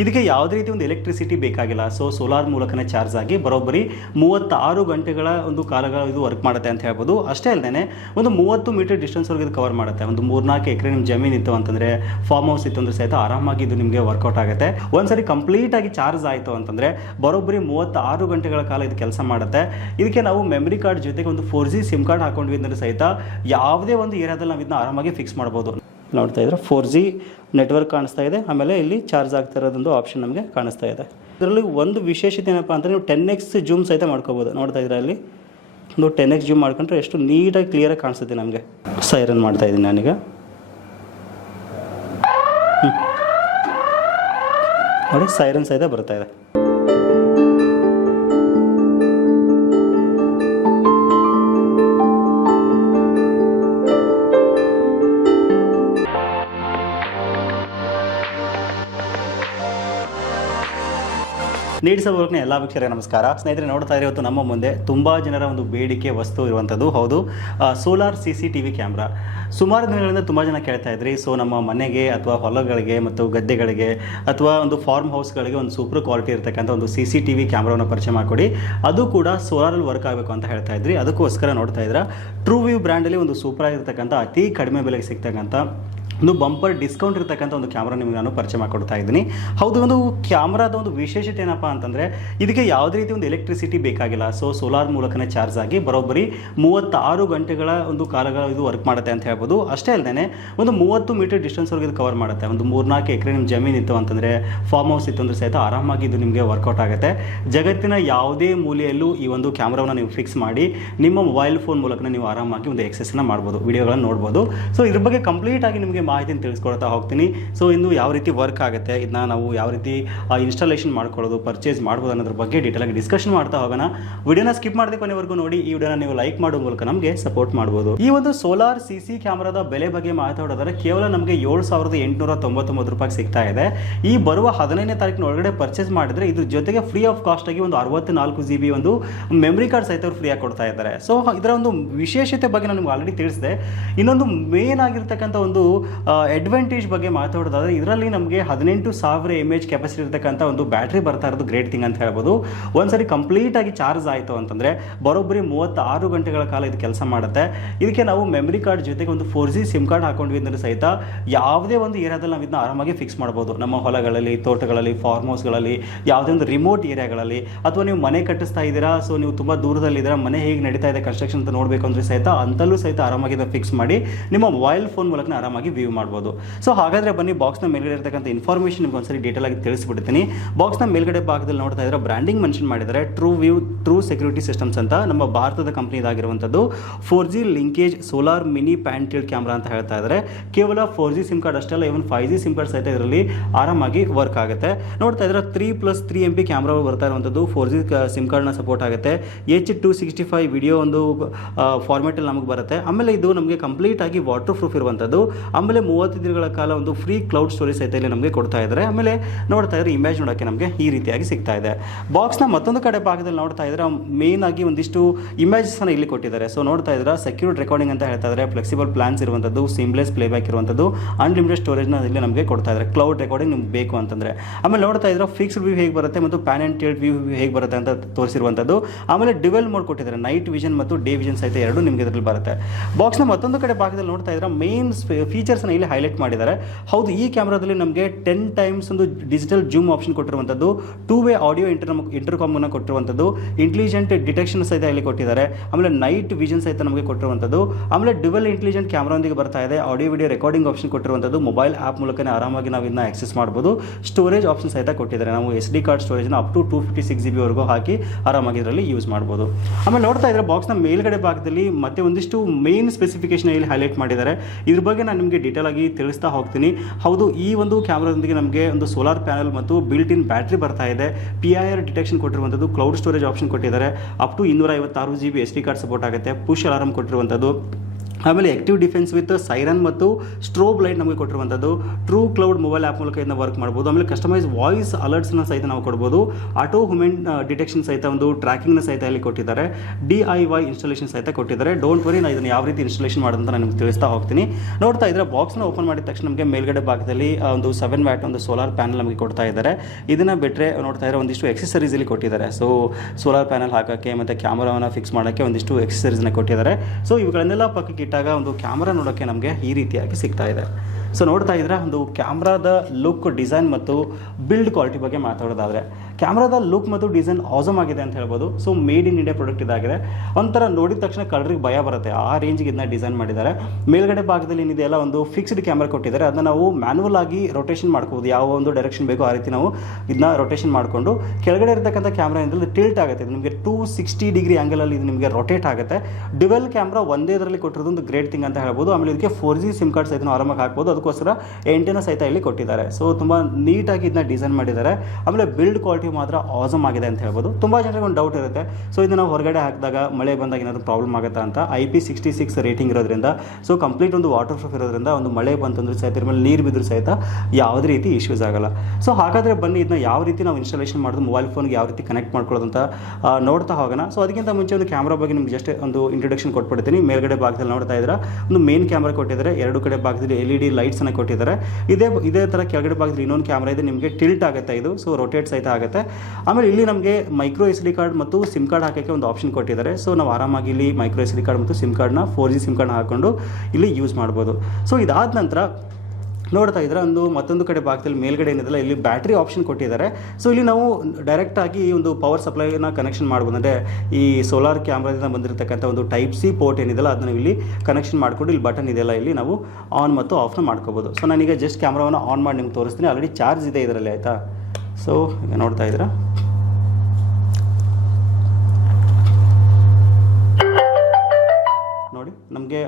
ಇದಕ್ಕೆ ಯಾವುದೇ ರೀತಿ ಒಂದು ಎಲೆಕ್ಟ್ರಿಸಿಟಿ ಬೇಕಾಗಿಲ್ಲ. ಸೊ ಸೋಲಾರ್ ಮೂಲಕನೇ ಚಾರ್ಜ್ ಆಗಿ ಬರೋಬ್ಬರಿ ಮೂವತ್ತಾರು ಗಂಟೆಗಳ ಒಂದು ಕಾಲಗಳ ಇದು ವರ್ಕ್ ಮಾಡುತ್ತೆ ಅಂತ ಹೇಳ್ಬೋದು. ಅಷ್ಟೇ ಅಲ್ಲದೆ ಒಂದು ಮೂವತ್ತು ಮೀಟರ್ ಡಿಸ್ಟೆನ್ಸ್ವರೆಗೆ ಇದು ಕವರ್ ಮಾಡುತ್ತೆ. ಒಂದು ಮೂರ್ನಾಲ್ಕು ಎಕರೆ ನಿಮ್ಮ ಜಮೀನು ಇತ್ತು ಅಂತಂದರೆ ಫಾರ್ಮ್ ಹೌಸ್ ಇತ್ತು ಅಂದ್ರೆ ಸಹಿತ ಆರಾಮಾಗಿ ಇದು ನಿಮಗೆ ವರ್ಕೌಟ್ ಆಗುತ್ತೆ. ಒಂದ್ಸರಿ ಕಂಪ್ಲೀಟ್ ಆಗಿ ಚಾರ್ಜ್ ಆಯಿತು ಅಂತಂದರೆ ಬರೋಬ್ಬರಿ ಮೂವತ್ತಾರು ಗಂಟೆಗಳ ಕಾಲ ಇದು ಕೆಲಸ ಮಾಡುತ್ತೆ. ಇದಕ್ಕೆ ನಾವು ಮೆಮರಿ ಕಾರ್ಡ್ ಜೊತೆಗೆ ಒಂದು ಫೋರ್ ಜಿ ಸಿಮ್ ಕಾರ್ಡ್ ಹಾಕೊಂಡ್ವಿ ಅಂದರೆ ಸಹಿತ ಯಾವುದೇ ಒಂದು ಏರಿಯಾದಲ್ಲಿ ನಾವು ಇದನ್ನ ಆರಾಮಾಗಿ ಫಿಕ್ಸ್ ಮಾಡ್ಬೋದು. ನೋಡ್ತಾ ಇದ್ರೆ ಫೋರ್ ಜಿ ನೆಟ್ವರ್ಕ್ ಕಾಣಿಸ್ತಾ ಇದೆ. ಆಮೇಲೆ ಇಲ್ಲಿ ಚಾರ್ಜ್ ಆಗ್ತಾ ಇರೋದೊಂದು ಆಪ್ಷನ್ ನಮಗೆ ಕಾಣಿಸ್ತಾ ಇದೆ. ಇದರಲ್ಲಿ ಒಂದು ವಿಶೇಷತೆ ಏನಪ್ಪ ಅಂದರೆ ನೀವು ಟೆನ್ ಎಕ್ಸ್ ಜೂಮ್ ಸಹಿತ ಮಾಡ್ಕೋಬೋದು. ನೋಡ್ತಾ ಇದ್ರೆ ಅಲ್ಲಿ ಒಂದು ಟೆನ್ ಎಕ್ಸ್ ಜೂಮ್ ಮಾಡ್ಕೊಂಡ್ರೆ ಎಷ್ಟು ನೀಟಾಗಿ ಕ್ಲಿಯರಾಗಿ ಕಾಣಿಸುತ್ತೆ ನಮಗೆ. ಸೈರನ್ ಮಾಡ್ತಾ ಇದ್ದೀನಿ ನಾನೀಗ. ನೋಡಿ ಸೈರನ್ ಸಹಿತ ಬರ್ತಾ ಇದೆ. ನೀಡಿಸಬಹುದಕ್ಕೆ ಎಲ್ಲ ವೀಕ್ಷಕರಿಗೆ ನಮಸ್ಕಾರ. ಸ್ನೇಹಿತರೆ, ನೋಡ್ತಾ ಇರೋ ನಮ್ಮ ಮುಂದೆ ತುಂಬ ಜನರ ಒಂದು ಬೇಡಿಕೆ ವಸ್ತು ಇರುವಂಥದ್ದು ಹೌದು solar C C T V camera. ಸುಮಾರು ದಿನಗಳಿಂದ ತುಂಬ ಜನ ಕೇಳ್ತಾ ಇದ್ರಿ. ಸೊ, ನಮ್ಮ ಮನೆಗೆ ಅಥವಾ ಹೊಲಗಳಿಗೆ ಮತ್ತು ಗದ್ದೆಗಳಿಗೆ ಅಥವಾ ಒಂದು ಫಾರ್ಮ್ ಹೌಸ್ಗಳಿಗೆ ಒಂದು ಸೂಪರ್ ಕ್ವಾಲಿಟಿ ಇರತಕ್ಕಂಥ ಒಂದು ಸಿ ಸಿ ಟಿ ವಿ ಕ್ಯಾಮ್ರಾವನ್ನು ಪರಿಚಯ ಮಾಡಿಕೊಡಿ. ಅದು ಕೂಡ ಸೋಲಾರಲ್ಲಿ ವರ್ಕ್ ಆಗಬೇಕು ಅಂತ ಹೇಳ್ತಾ ಇದ್ರಿ. ಅದಕ್ಕೋಸ್ಕರ ನೋಡ್ತಾ ಇದ್ರ. ಟ್ರೂ ವ್ಯೂ ಬ್ರ್ಯಾಂಡಲ್ಲಿ ಒಂದು ಸೂಪರ್ ಆಗಿರ್ತಕ್ಕಂಥ ಅತಿ ಕಡಿಮೆ ಬೆಲೆಗೆ ಸಿಗ್ತಕ್ಕಂಥ ಒಂದು ಬಂಪರ್ ಡಿಸ್ಕೌಂಟ್ ಇರತಕ್ಕಂಥ ಒಂದು ಕ್ಯಾಮ್ರಾ ನಿಮಗೆ ನಾನು ಪರಿಚಯ ಮಾಡಿಕೊಡ್ತಾ ಇದ್ದೀನಿ. ಹೌದು, ಒಂದು ಕ್ಯಾಮ್ರಾದ ಒಂದು ವಿಶೇಷತೆ ಏನಪ್ಪ ಅಂತಂದರೆ, ಇದಕ್ಕೆ ಯಾವುದೇ ರೀತಿ ಒಂದು ಎಲೆಕ್ಟ್ರಿಸಿಟಿ ಬೇಕಾಗಿಲ್ಲ. ಸೊ ಸೋಲಾರ್ ಮೂಲಕನೇ ಚಾರ್ಜ್ ಆಗಿ ಬರೋಬ್ಬರಿ ಮೂವತ್ತಾರು ಗಂಟೆಗಳ ಒಂದು ಕಾಲಗಳ ಇದು ವರ್ಕ್ ಮಾಡುತ್ತೆ ಅಂತ ಹೇಳ್ಬೋದು. ಅಷ್ಟೇ ಅಲ್ಲದೆ ಒಂದು ಮೂವತ್ತು ಮೀಟರ್ ಡಿಸ್ಟೆನ್ಸ್ವರೆಗೆ ಇದು ಕವರ್ ಮಾಡುತ್ತೆ. ಒಂದು ಮೂರ್ನಾಲ್ಕು ಎಕರೆ ನಿಮ್ಮ ಜಮೀನು ಇತ್ತು ಅಂತಂದರೆ ಫಾರ್ಮ್ ಹೌಸ್ ಇತ್ತು ಅಂದರೆ ಸಹಿತ ಆರಾಮಾಗಿ ಇದು ನಿಮಗೆ ವರ್ಕೌಟ್ ಆಗುತ್ತೆ. ಜಗತ್ತಿನ ಯಾವುದೇ ಮೂಲೆಯಲ್ಲೂ ಈ ಒಂದು ಕ್ಯಾಮ್ರಾವನ್ನು ನೀವು ಫಿಕ್ಸ್ ಮಾಡಿ, ನಿಮ್ಮ ಮೊಬೈಲ್ ಫೋನ್ ಮೂಲಕ ನೀವು ಆರಾಮಾಗಿ ಒಂದು ಎಕ್ಸಸ್ನ ಮಾಡ್ಬೋದು ವಿಡಿಯೋಗಳನ್ನು ನೋಡ್ಬೋದು. ಸೊ ಇದ್ರ ಬಗ್ಗೆ ಕಂಪ್ಲೀಟ್ ಆಗಿ ನಿಮಗೆ ಮಾಹಿತಿನ ತಿಳಿಸ್ಕೊಡ್ತಾ ಹೋಗ್ತೀನಿ. ಸೊ ಇನ್ನು ಯಾವ ರೀತಿ ವರ್ಕ್ ಆಗುತ್ತೆ ಇದನ್ನ ನಾವು ಯಾವ ರೀತಿ ಇನ್ಸ್ಟಾಲೇಷನ್ ಮಾಡ್ಕೊಳ್ಳೋದು ಪರ್ಚೇಸ್ ಮಾಡ್ಬೋದು ಅನ್ನೋದ್ರ ಬಗ್ಗೆ ಡೀಟೇಲ್ ಆಗಿ ಡಿಸ್ಕಷನ್ ಮಾಡ್ತಾ ಹೋಗೋಣ. ವಿಡಿಯೋನ ಸ್ಕಿಪ್ ಮಾಡದೆ ಕೊನೆವರೆಗೂ ನೋಡಿ, ಈ ವಿಡಿಯೋನ ನೀವು ಲೈಕ್ ಮಾಡೋ ಮೂಲಕ ನಮಗೆ ಸಪೋರ್ಟ್ ಮಾಡ್ಬೋದು. ಈ ಒಂದು ಸೋಲಾರ್ ಸಿ ಸಿ ಕ್ಯಾಮ್ರಾದ ಬೆಲೆ ಬಗ್ಗೆ ಮಾತಾಡೋದಾದ್ರೆ ಕೇವಲ ನಮಗೆ ಏಳು ಸಾವಿರದ ಎಂಟುನೂರ ತೊಂಬತ್ತೊಂಬತ್ತು ರೂಪಾಯಿ ಸಿಗ್ತಾ ಇದೆ. ಈ ಬರುವ ಹದಿನೈದನೇ ತಾರೀಕಿನ ಒಳಗಡೆ ಪರ್ಚೇಸ್ ಮಾಡಿದ್ರೆ ಇದ್ರ ಜೊತೆಗೆ ಫ್ರೀ ಆಫ್ ಕಾಸ್ಟ್ ಆಗಿ ಒಂದು ಅರವತ್ನಾಲ್ಕು ಜಿ ಬಿ ಒಂದು ಮೆಮರಿ ಕಾರ್ಡ್ ಸಹಿತ ಅವ್ರು ಫ್ರೀಯಾಗಿ ಕೊಡ್ತಾ ಇದ್ದಾರೆ. ಸೊ ಇದರ ಒಂದು ವಿಶೇಷತೆ ಬಗ್ಗೆ ನಾನು ನಿಮ್ಗೆ ಆಲ್ರೆಡಿ ತಿಳಿಸಿದೆ. ಇನ್ನೊಂದು ಮೇನ್ ಆಗಿರ್ತಕ್ಕಂಥ ಒಂದು ಅಡ್ವಾಂಟೇಜ್ ಬಗ್ಗೆ ಮಾತಾಡೋದಾದ್ರೆ ಇದರಲ್ಲಿ ನಮಗೆ ಹದಿನೆಂಟು ಸಾವಿರ ಎಂ ಎಚ್ ಕೆಪಾಸಿಟಿ ಇರತಕ್ಕಂಥ ಒಂದು ಬ್ಯಾಟ್ರಿ ಬರ್ತಾ ಇರೋದು ಗ್ರೇಟ್ ಥಿಂಗ್ ಅಂತ ಹೇಳ್ಬೋದು. ಒಂದ್ಸರಿ ಕಂಪ್ಲೀಟ್ ಆಗಿ ಚಾರ್ಜ್ ಆಯಿತು ಅಂತಂದರೆ ಬರೋಬ್ಬರಿ ಮೂವತ್ತಾರು ಗಂಟೆಗಳ ಕಾಲ ಇದು ಕೆಲಸ ಮಾಡುತ್ತೆ. ಇದಕ್ಕೆ ನಾವು ಮೆಮರಿ ಕಾರ್ಡ್ ಜೊತೆಗೆ ಒಂದು ಫೋರ್ ಜಿ ಸಿಮ್ ಕಾರ್ಡ್ ಹಾಕೊಂಡ್ವಿ ಅಂದರೆ ಸಹಿತ ಯಾವುದೇ ಒಂದು ಏರಿಯಾದಲ್ಲಿ ನಾವು ಇದನ್ನ ಆರಾಮಾಗಿ ಫಿಕ್ಸ್ ಮಾಡ್ಬೋದು. ನಮ್ಮ ಹೊಲಗಳಲ್ಲಿ, ತೋಟಗಳಲ್ಲಿ ಫಾರ್ಮ್ ಹೌಸ್ಗಳಲ್ಲಿ ಯಾವುದೇ ಒಂದು ರಿಮೋಟ್ ಏರಿಯಾಗಳಲ್ಲಿ ಅಥವಾ ನೀವು ಮನೆ ಕಟ್ಟಿಸ್ತಾ ಇದ್ದೀರಾ ಸೊ ನೀವು ತುಂಬ ದೂರದಲ್ಲಿದ್ದೀರಾ ಮನೆ ಹೇಗೆ ನಡೀತಾ ಇದೆ ಕನ್ಸ್ಟ್ರಕ್ಷನ್ ಅಂತ ನೋಡಬೇಕು ಅಂದರೆ ಸಹಿತ ಅಂತಲ್ಲೂ ಸಹಿತ ಆರಾಮಾಗಿ ಫಿಕ್ಸ್ ಮಾಡಿ ನಿಮ್ಮ ಮೊಬೈಲ್ ಫೋನ್ ಮೂಲಕ ಆರಾಮಾಗಿ ವ್ಯೂ ಮಾಡ್ಬೋದು. ಸೊ ಹಾಗಾದರೆ ಬನ್ನಿ ಬಾಕ್ಸ್ನ ಮೇಲ್ಗಡೆ ಇರತಕ್ಕಂಥ ಇನ್ಫಾರ್ಮೇಷನ್ ನಿಮ್ಗೆ ಒಂದ್ಸರಿ ಡೀಟೇಲ್ ಆಗಿ ತಿಳಿಸ್ಬಿಡ್ತೀನಿ. ಬಾಕ್ಸ್ನ ಮೇಲ್ಗಡೆ ಭಾಗದಲ್ಲಿ ನೋಡ್ತಾ ಇದ್ರೆ ಬ್ರ್ಯಾಂಡಿಂಗ್ ಮೆನ್ಷನ್ ಮಾಡಿದ್ದಾರೆ. True view true security systems ಅಂತ ನಮ್ಮ ಭಾರತದ ಕಂಪ್ನಿದಾಗಿರುವಂಥದ್ದು. Four G linkage solar mini pan tilt camera ಅಂತ ಹೇಳ್ತಾ ಇದ್ದಾರೆ. ಕೇವಲ ಫೋರ್ ಜಿ ಸಿಮ್ ಕಾರ್ಡ್ ಅಷ್ಟೇ even five G SIM card ಸಹಿತ ಇದರಲ್ಲಿ ಆರಾಮಾಗಿ ವರ್ಕ್ ಆಗುತ್ತೆ. ನೋಡ್ತಾ ಇದ್ರೆ three plus three M P camera ಬರ್ತಾ ಇರುವಂಥದ್ದು. ಫೋರ್ ಜಿ ಸಿಮ್ ಕಾರ್ಡ್ನ ಸಪೋರ್ಟ್ ಆಗುತ್ತೆ. H two sixty five video ಒಂದು ಫಾರ್ಮೆಟಲ್ಲಿ ನಮಗೆ ಬರುತ್ತೆ. ಆಮೇಲೆ ಇದು ನಮಗೆ ಕಂಪ್ಲೀಟ್ ಆಗಿ ವಾಟರ್ ಪ್ರೂಫ್ ಇರುವಂಥದ್ದು. ಆಮೇಲೆ ಮೂವತ್ತು ದಿನಗಳ ಕಾಲ ಒಂದು ಫ್ರೀ ಕ್ಲೌಡ್ ಸ್ಟೋರೇಜ್ ಸಹಿತ ಇಲ್ಲಿ ನಮಗೆ ಕೊಡ್ತಾ ಇದ್ದಾರೆ. ಆಮೇಲೆ ನೋಡ್ತಾ ಇದ್ರೆ ಇಮೇಜ್ ನೋಡೋಕ್ಕೆ ನಮಗೆ ಈ ರೀತಿಯಾಗಿ ಸಿಗ್ತಾ ಇದೆ. ಬಾಕ್ಸ್ನ ಮತ್ತೊಂದು ಕಡೆ ಭಾಗದಲ್ಲಿ ನೋಡ್ತಾ ಇದ್ರೆ ಮೇನ್ ಆಗಿ ಒಂದಿಷ್ಟು ಇಮೇಜಸ್ನ ಇಲ್ಲಿ ಕೊಟ್ಟಿದ್ದಾರೆ. ಸೊ ನೋಡ್ತಾ ಇದ್ರೆ ಸೆಕ್ಯೂರ್ಡ್ ರೆಕಾರ್ಡಿಂಗ್ ಅಂತ ಹೇಳ್ತಾ ಇದ್ದಾರೆ ಫ್ಲೆಕ್ಸಿಬಲ್ ಪ್ಲಾನ್ಸ್ ಇರುವಂಥದ್ದು ಸಿಮ್ಲೆಸ್ ಪ್ಲೇಬ್ಯಾಕ್ ಇರುವಂಥದ್ದು ಅನ್ಲಿಮಿಟೆಡ್ ಸ್ಟೋರೇಜ್ನ ಇಲ್ಲಿ ನಮಗೆ ಕೊಡ್ತಾ ಇದ್ದಾರೆ. ಕ್ಲೌಡ್ ರೆಕಾರ್ಡಿಂಗ್ ನಿಮ್ಗೆ ಬೇಕು ಅಂತಂದ್ರೆ. ಆಮೇಲೆ ನೋಡ್ತಾ ಇದ್ರೆ ಫಿಕ್ಸ್ಡ್ ವ್ಯೂ ಹೇಗೆ ಬರುತ್ತೆ ಮತ್ತು ಪ್ಯಾನ್ ಆ್ಯಂಡ್ ಟೇಡ್ ವ್ಯೂ ಹೇಗೆ ಬರುತ್ತೆ ಅಂತ ತೋರಿಸಿರುವಂಥದ್ದು ಆಮೇಲೆ ಡಿವೆಲ್ ಮೋಡ್ ಕೊಟ್ಟಿದ್ದಾರೆ. ನೈಟ್ ವಿಷನ್ ಮತ್ತು ಡೇ ವಿಷನ್ ಸಹಿತ ಎರಡು ನಿಮಗೆ ಇದರಲ್ಲಿ ಬರುತ್ತೆ. ಬಾಕ್ಸ್ನ ಮತ್ತೊಂದು ಕಡೆ ಭಾಗದಲ್ಲಿ ನೋಡ್ತಾ ಇದ್ರೆ ಮೇನ್ ಫೀಚರ್ಸ್ನ ಇಲ್ಲಿ ಹೈಲೈಟ್ ಮಾಡಿದ್ದಾರೆ. ಹೌದು, ಈ ಕ್ಯಾಮ್ರಾದಲ್ಲಿ ನಮಗೆ ಟೆನ್ ಟೈಮ್ಸ್ ಒಂದು ಡಿಜಿಟಲ್ ಜೂಮ್ ಆಪ್ಷನ್ ಕೊಟ್ಟಿರುವಂಥದ್ದು ಟೂ ವೇ ಆಡಿಯೋ ಇಂಟರ್ ಇಂಟರ್ಕಾಮನ್ನು ಕೊಟ್ಟಿರುವಂಥದ್ದು ಇಂಟೆಲಿಜೆಂಟ್ ಡಿಟೆಕ್ಷನ್ ಸಹಿತ ಇಲ್ಲಿ ಕೊಟ್ಟಿದ್ದಾರೆ. ಆಮೇಲೆ ನೈಟ್ ವಿಷನ್ ಸಹಿತ ನಮಗೆ ಕೊಟ್ಟಿರುವಂಥದ್ದು ಆಮೇಲೆ ಡ್ಯುವೆಲ್ ಇಂಟೆಲಿಜೆಂಟ್ ಕ್ಯಾಮ್ರಾದೊಂದಿಗೆ ಬರ್ತಾ ಇದೆ. ಆಡಿಯೋ ವಿಡಿಯೋ ರೆಕಾರ್ಡಿಂಗ್ ಆಪ್ಷನ್ ಕೊಟ್ಟಿರುವಂಥದ್ದು ಮೊಬೈಲ್ ಆ್ಯಪ್ ಮೂಲಕನೇ ಆರಾಮಾಗಿ ನಾವು ಇದನ್ನ ಆಕ್ಸೆಸ್ ಮಾಡ್ಬೋದು. ಸ್ಟೋರೇಜ್ ಆಪ್ಷನ್ ಸಹಿತ ಕೊಟ್ಟಿದ್ದಾರೆ. ನಾವು S D card ಸ್ಟೋರೇಜ್ನ up to two fifty six G ಹಾಕಿ ಆರಾಮಾಗಿ ಇದರಲ್ಲಿ ಯೂಸ್ ಮಾಡ್ಬೋದು. ಆಮೇಲೆ ನೋಡ್ತಾ ಇದ್ರೆ ಬಾಕ್ಸ್ನ ಮೇಲ್ಗಡೆ ಭಾಗದಲ್ಲಿ ಮತ್ತೆ ಒಂದಿಷ್ಟು ಮೇನ್ ಸ್ಪೆಸಿಫಿಕೇಶನ್ ಇಲ್ಲಿ ಹೈಲೈಟ್ ಮಾಡಿದ್ದಾರೆ. ಇದ್ರ ಬಗ್ಗೆ ನಾನು ನಿಮಗೆ ಡೀಟೇಲ್ ಆಗಿ ತಿಳಿಸ್ತಾ ಹೋಗ್ತೀನಿ. ಹೌದು, ಈ ಒಂದು ಕ್ಯಾಮ್ರಾದೊಂದಿಗೆ ನಮಗೆ ಒಂದು ಸೋಲಾರ್ ಪ್ಯಾನಲ್ ಮತ್ತು ಬಿಲ್ಟ್ ಇನ್ ಬ್ಯಾಟ್ರಿ ಬರ್ತಾ ಇದೆ. ಪಿ ಐ ಆರ್ ಡಿಟೆಕ್ಷನ್ ಕೊಟ್ಟಿರುವಂಥದ್ದು ಕ್ಲೌಡ್ ಸ್ಟೋರೇಜ್ ಆಪ್ಷನ್ ಕೊಟ್ಟಿದ್ದಾರೆ. ಅಪ್ ಟು ಇನ್ನೂರ ಐವತ್ತಾರು G B S D card support ಆಗುತ್ತೆ. ಪುಷ್ ಅಲಾರಮ್ ಕೊಟ್ಟಿರುವಂಥದ್ದು. ಆಮೇಲೆ ಆ್ಯಕ್ಟಿವ್ ಡಿಫೆನ್ಸ್ ವಿತ್ ಸೈರನ್ ಮತ್ತು ಸ್ಟ್ರೋಬ್ ಲೈಟ್ ನಮಗೆ ಕೊಟ್ಟಿರುವಂಥದ್ದು. ಟ್ರೂ ಕ್ಲೌಡ್ ಮೊಬೈಲ್ ಆ್ಯಪ್ ಮೂಲಕ ಇದನ್ನ ವರ್ಕ್ ಮಾಡ್ಬೋದು. ಆಮೇಲೆ ಕಸ್ಟಮೈಸ್ ವಾಯ್ಸ್ ಅಲರ್ಟ್ಸ್ನ ಸಹಿತ ನಾವು ಕೊಡ್ಬೋದು. ಆಟೋ ಹುಮೆನ್ ಡಿಟೆಕ್ಷನ್ ಸಹಿತ ಒಂದು ಟ್ರ್ಯಾಕಿಂಗ್ನ ಸಹಿತ ಇಲ್ಲಿ ಕೊಟ್ಟಿದ್ದಾರೆ. ಡಿ ಐ ವೈ ಇನ್ಸ್ಟಾಲೇಷನ್ ಸಹಿತ ಕೊಟ್ಟಿದ್ದಾರೆ. ಡೋಂಟ್ ವರಿ ನಾನು ಇದನ್ನು ಯಾವ ರೀತಿ ಇನ್ಸ್ಟಾಲೇಷನ್ ಮಾಡೋದಂತ ನಾನು ನಿಮ್ಗೆ ತಿಳಿಸ್ತಾ ಹೋಗ್ತೀನಿ. ನೋಡ್ತಾ ಇದ್ರೆ ಬಾಕ್ಸ್ನ ಓಪನ್ ಮಾಡಿದ ತಕ್ಷಣ ನಮಗೆ ಮೇಲ್ಗಡೆ ಭಾಗದಲ್ಲಿ ಒಂದು ಸೆವೆನ್ ವ್ಯಾಟ್ ಒಂದು ಸೋಲಾರ್ ಪ್ಯಾನಲ್ ನಮಗೆ ಕೊಡ್ತಾ ಇದ್ದಾರೆ. ಇದನ್ನು ಬಿಟ್ಟರೆ ನೋಡ್ತಾ ಇದ್ರೆ ಒಂದಿಷ್ಟು ಎಕ್ಸಸರೀಸ್ ಇಲ್ಲಿ ಕೊಟ್ಟಿದ್ದಾರೆ. ಸೊ ಸೋಲಾರ್ ಪ್ಯಾನಲ್ ಹಾಕೋಕ್ಕೆ ಮತ್ತು ಕ್ಯಾಮರಾವನ್ನು ಫಿಕ್ಸ್ ಮಾಡೋಕ್ಕೆ ಒಂದಿಷ್ಟು ಎಕ್ಸಸರೀಸ್ನ ಕೊಟ್ಟಿದ್ದಾರೆ. ಸೊ ಇವುಗಳನ್ನೆಲ್ಲ ಪಕ್ಕಕ್ಕೆ ಇಟ್ಟಾಗ ಒಂದು ಕ್ಯಾಮ್ರಾ ನೋಡೋಕ್ಕೆ ನಮಗೆ ಈ ರೀತಿಯಾಗಿ ಸಿಗ್ತಾ ಇದೆ. ಸೊ ನೋಡ್ತಾ ಇದ್ರೆ ಒಂದು ಕ್ಯಾಮ್ರಾದ ಲುಕ್ ಡಿಸೈನ್ ಮತ್ತು ಬಿಲ್ಡ್ ಕ್ವಾಲಿಟಿ ಬಗ್ಗೆ ಮಾತಾಡೋದಾದರೆ ಕ್ಯಾಮ್ರಾದ ಲುಕ್ ಮತ್ತು ಡಿಸೈನ್ ಆಸಮ್ ಆಗಿದೆ ಅಂತ ಹೇಳ್ಬೋದು. So made in India product ಇದಾಗಿದೆ. ಒಂಥರ ನೋಡಿದ ತಕ್ಷಣ ಕಲರಿಗೆ ಭಯ ಬರುತ್ತೆ. ಆ ರೇಂಜ್ಗೆ ಇದನ್ನ ಡಿಸೈನ್ ಮಾಡಿದ್ದಾರೆ. ಮೇಲ್ಗಡೆ ಭಾಗದಲ್ಲಿ ಏನಿದೆಯಲ್ಲ ಒಂದು ಫಿಕ್ಸ್ಡ್ ಕ್ಯಾಮ್ರಾ ಕೊಟ್ಟಿದ್ದಾರೆ. ಅದನ್ನ ನಾವು ಮ್ಯಾನುವಲ್ ಆಗಿ ರೊಟೇಷನ್ ಮಾಡ್ಕೋಬೋದು ಯಾವ ಒಂದು ಡೈರೆಕ್ಷನ್ ಬೇಕೋ ಆ ರೀತಿ ನಾವು ಇದನ್ನ ರೊಟೇಷನ್ ಮಾಡಿಕೊಂಡು ಕೆಳಗಡೆ ಇರತಕ್ಕಂಥ ಕ್ಯಾಮ್ರಾ ಏನಿದೆ ಟಿಲ್ಟ್ ಆಗುತ್ತೆ. ನಿಮಗೆ ಟೂ ಸಿಕ್ಸ್ಟಿ ಡಿಗ್ರಿ ಆ್ಯಂಗಲಲ್ಲಿ ಇದು ನಿಮಗೆ ರೊಟೇಟ್ ಆಗುತ್ತೆ. ಡಿವೆಲ್ ಕ್ಯಾಮ್ರಾ ಒಂದೇ ಇದರಲ್ಲಿ ಕೊಟ್ಟಿರೋದು ಒಂದು ಗ್ರೇಟ್ ಥಿಂಗ್ ಅಂತ ಹೇಳ್ಬೋದು. ಆಮೇಲೆ ಇದಕ್ಕೆ ಫೋರ್ ಜಿ ಸಿಮ್ ಕಾರ್ಡ್ ಸಹಿತ ಆರಾಮಾಗಿ ಹಾಕ್ಬೋದು. ಅದಕ್ಕೋಸ್ಕರ ಎಂಟೆನ ಸಹಿತ ಇಲ್ಲಿ ಕೊಟ್ಟಿದ್ದಾರೆ. ಸೊ ತುಂಬ ನೀಟಾಗಿ ಇದನ್ನ ಡಿಸೈನ್ ಮಾಡಿದ್ದಾರೆ. ಆಮೇಲೆ ಬಿಲ್ಡ್ ಕ್ವಾಲಿಟಿ ಮಾತ್ರ ಆಸಮ್ ಆಗಿದೆ ಅಂತ ಹೇಳ್ಬೋದು. ತುಂಬ ಜನರಿಗೆ ಒಂದು ಡೌಟ್ ಇರುತ್ತೆ. ಸೊ ಇದನ್ನ ಹೊರಗಡೆ ಹಾಕಿದಾಗ ಮಳೆ ಬಂದಾಗ ಏನಾದರೂ ಪ್ರಾಬ್ಲಮ್ ಆಗುತ್ತಾ ಅಂತ I P sixty six rating ಇರೋದ್ರಿಂದ ಸೊ ಕಂಪ್ಲೀಟ್ ಒಂದು ವಾಟರ್ ಪ್ರೂಫ್ ಇರೋದ್ರಿಂದ ಒಂದು ಮಳೆ ಬಂತಂದ್ರೆ ಸಹಿತ, ಇದ್ರ ಮೇಲೆ ನೀರು ಬಿದ್ದರೂ ಸಹಿತ ಯಾವುದೇ ರೀತಿ ಇಶ್ಯೂಸ್ ಆಗಲ್ಲ. ಸೊ ಹಾಗಾದರೆ ಬನ್ನಿ ಇದನ್ನ ಯಾವ ರೀತಿ ನಾವು ಇನ್ಸ್ಟಾಲೇಷನ್ ಮಾಡೋದು ಮೊಬೈಲ್ ಫೋನ್ಗೆ ಯಾವ ರೀತಿ ಕನೆಕ್ಟ್ ಮಾಡ್ಕೊಳ್ಳೋದು ಅಂತ ನೋಡ್ತಾ ಹೋಗೋಣ. ಸೊ ಅದಕ್ಕಿಂತ ಮುಂಚೆ ಒಂದು ಕ್ಯಾಮ್ರಾ ಬಗ್ಗೆ ನಿಮ್ಗೆ ಜಸ್ಟ್ ಒಂದು ಇಂಟ್ರೊಡಕ್ಷನ್ ಕೊಟ್ಬಿಡ್ತೀನಿ. ಮೇಲ್ಗಡೆ ಭಾಗದಲ್ಲಿ ನೋಡ್ತಾ ಇದ್ರೆ ಒಂದು ಮೇನ್ ಕ್ಯಾಮ್ರಾ ಕೊಟ್ಟಿದ್ದಾರೆ, ಎರಡು ಕಡೆ ಭಾಗದಲ್ಲಿ ಎಲ್ ಇ ಡಿ ಲೈಟ್ಸನ್ನು ಕೊಟ್ಟಿದ್ದಾರೆ. ಇದೇ ಇದೇ ತರ ಕೆಳಗಡೆ ಭಾಗದಲ್ಲಿ ಇನ್ನೊಂದು ಕ್ಯಾಮ್ರಾ ಇದೆ, ನಿಮಗೆ ಟಿಲ್ಟ್ ಆಗುತ್ತೆ ಇದು? ಸೊ ರೊಟೇಟ್ ಸಹಿತ ಆಗುತ್ತೆ? ಆಮೇಲೆ ಇಲ್ಲಿ ನಮಗೆ ಮೈಕ್ರೋ ಎಸ್ ಡಿ ಕಾರ್ಡ್ ಮತ್ತು ಸಿಮ್ ಕಾರ್ಡ್ ಹಾಕೋಕ್ಕೆ ಒಂದು ಆಪ್ಷನ್ ಕೊಟ್ಟಿದ್ದಾರೆ. ಸೊ ನಾವು ಆರಾಮಾಗಿ ಇಲ್ಲಿ ಮೈಕ್ರೋ ಎಸ್ ಡಿ ಕಾರ್ಡ್ ಮತ್ತು ಸಿಮ್ ಕಾರ್ಡ್ನ ಫೋರ್ ಜಿ ಸಿಮ್ ಕಾರ್ಡ್ನ ಹಾಕೊಂಡು ಇಲ್ಲಿ ಯೂಸ್ ಮಾಡ್ಬೋದು. ಸೊ ಇದಾದ ನಂತರ ನೋಡ್ತಾ ಇದ್ರೆ ಒಂದು ಮತ್ತೊಂದು ಕಡೆ ಭಾಗದಲ್ಲಿ ಮೇಲ್ಗಡೆ ಏನಿದೆಲ್ಲ ಇಲ್ಲಿ ಬ್ಯಾಟ್ರಿ ಆಪ್ಷನ್ ಕೊಟ್ಟಿದ್ದಾರೆ. ಸೊ ಇಲ್ಲಿ ನಾವು ಡೈರೆಕ್ಟಾಗಿ ಒಂದು ಪವರ್ ಸಪ್ಲೈನ ಕನೆಕ್ಷನ್ ಮಾಡ್ಬೋದು. ಅಂದರೆ ಈ ಸೋಲಾರ್ ಕ್ಯಾಮ್ರಾದಿಂದ ಬಂದಿರತಕ್ಕಂಥ ಒಂದು ಟೈಪ್ ಸಿ ಪೋರ್ಟ್ ಏನಿದೆಲ್ಲ ಅದನ್ನ ಇಲ್ಲಿ ಕನೆಕ್ಷನ್ ಮಾಡಿಕೊಂಡು ಇಲ್ಲಿ ಬಟನ್ ಇದೆಯಲ್ಲ, ಇಲ್ಲಿ ನಾವು ಆನ್ ಮತ್ತು ಆಫ್ನ ಮಾಡ್ಕೋಬೋದು. ಸೊ ನಾನೀಗ ಜಸ್ಟ್ ಕ್ಯಾಮ್ರಾವನ್ನು ಆನ್ ಮಾಡಿ ನಿಮ್ಗೆ ತೋರಿಸ್ತೀನಿ. ಆಲ್ರೆಡಿ ಚಾರ್ಜ್ ಇದೆ ಇದರಲ್ಲಿ, ಆಯಿತಾ? ಸೊ ಈಗ ನೋಡ್ತಾ ಇದ್ದೀರಾ? ನೋಡಿ ನಮಗೆ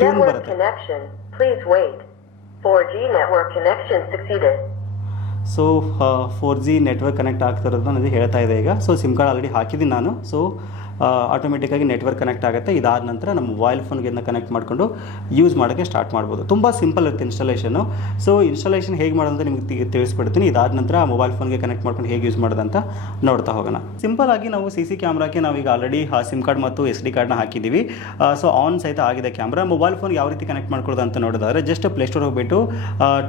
ಟ್ಯೂನ್ Network ಬರುತ್ತೆ. connection. Please 4G network connection succeeded. So four G network connect ಆಗ್ತಿರೋದು ನನಗೆ ಹೇಳ್ತಾ ಇದೆ ಈಗ. ಸೊ ಸಿಮ್ ಕಾರ್ಡ್ ಆಲ್ರೆಡಿ ಹಾಕಿದ್ದೀನಿ ನಾನು. ಸೊ ಆಟೋಮೆಟಿಕ್ಕಾಗಿ ನೆಟ್ವರ್ಕ್ ಕನೆಕ್ಟ್ ಆಗುತ್ತೆ. ಇದಾದ ನಂತರ ನಮ್ಮ ಮೊಬೈಲ್ ಫೋನ್ಗೆ ಕನೆಕ್ಟ್ ಮಾಡಿಕೊಂಡು ಯೂಸ್ ಮಾಡೋಕ್ಕೆ ಸ್ಟಾರ್ಟ್ ಮಾಡ್ಬೋದು. ತುಂಬ ಸಿಂಪಲ್ ಇರುತ್ತೆ ಇನ್ಸ್ಟಾಲೇಷನು ಸೊ ಇನ್ಸ್ಟಾಲೇಷನ್ ಹೇಗೆ ಮಾಡೋದಂತ ನಿಮಗೆ ತಿಳಿಸ್ಬಿಡ್ತೀನಿ. ಇದಾದ ನಂತರ ಮೊಬೈಲ್ ಫೋನ್ಗೆ ಕನೆಕ್ಟ್ ಮಾಡ್ಕೊಂಡು ಹೇಗೆ ಯೂಸ್ ಮಾಡೋದಂತ ನೋಡ್ತಾ ಹೋಗೋಣ. ಸಿಂಪಲ್ ಆಗಿ ನಾವು ಸಿ ಸಿ ಕ್ಯಾಮ್ರಾಕ್ಕೆ ನಾವೀಗ ಆಲ್ರೆಡಿ ಸಿಮ್ ಕಾರ್ಡ್ ಮತ್ತು ಎಸ್ ಡಿ ಕಾರ್ಡ್ನ ಹಾಕಿದ್ದೀವಿ. ಸೊ ಆನ್ ಸಹಿತ ಆಗಿದೆ ಕ್ಯಾಮ್ರಾ ಮೊಬೈಲ್ ಫೋನ್ ಯಾವ ರೀತಿ ಕನೆಕ್ಟ್ ಮಾಡ್ಕೊಳ್ಳೋದು ಅಂತ ನೋಡೋದಾದ್ರೆ ಜಸ್ಟ್ ಪ್ಲೇಸ್ಟೋರ್ ಹೋಗ್ಬಿಟ್ಟು